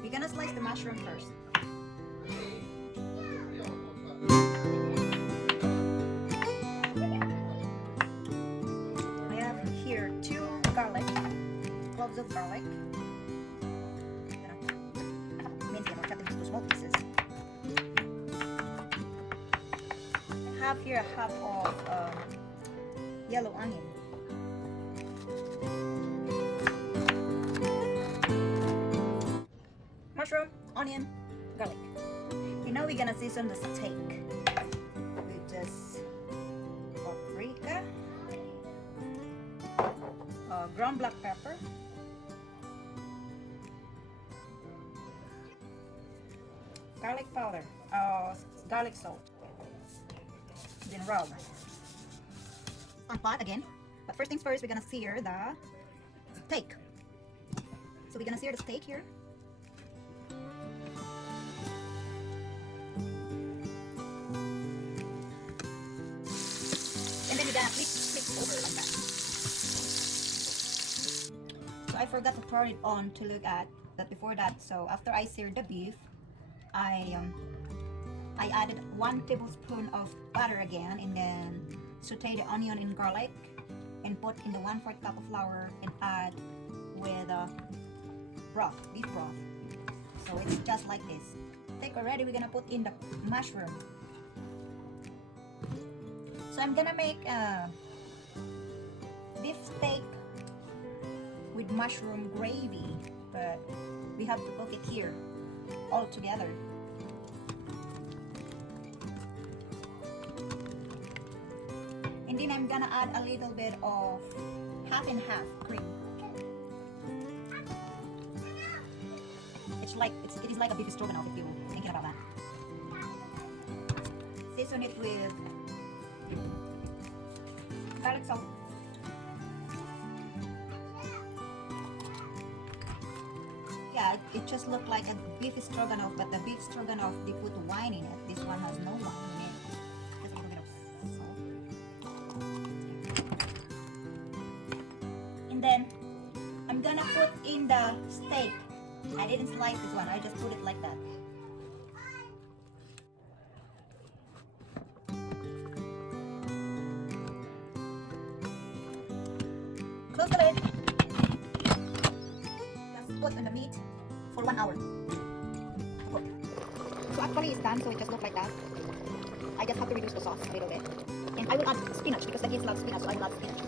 We're gonna slice the mushroom first. I have here 2 garlic, cloves of garlic. Mince them or cut them into small pieces. I have here a half of yellow onion. Mushroom, onion, garlic. And now we're gonna season the steak with just paprika, ground black pepper, garlic powder, garlic salt, then rub. On pot again, but first things first, we're gonna sear the steak. So we're gonna sear the steak here. And then we're gonna flip over like that. So I forgot to turn it on to look at that before that. So after I seared the beef, I added 1 tablespoon of butter again, and then saute the onion and garlic, and put in the 1/4 cup of flour and add with broth, beef broth. So it's just like this. Steak already, we're gonna put in the mushroom. So I'm gonna make a beef steak with mushroom gravy, but we have to cook it here all together. And then I'm gonna add a little bit of half and half cream. It is like a beef stroganoff if you're thinking about that. Season it with garlic salt, yeah, it just looked like a beef stroganoff, but the beef stroganoff, they put wine in it. This one has no wine in it. Just a little bit of salt. And then I'm gonna put in the steak. I didn't slice this one, I just put it like that. Close the lid. Just put on the meat for 1 hour to cook. So actually it's done, so it just looks like that. I just have to reduce the sauce a little bit. And I will add spinach because the kids love spinach, so I love spinach.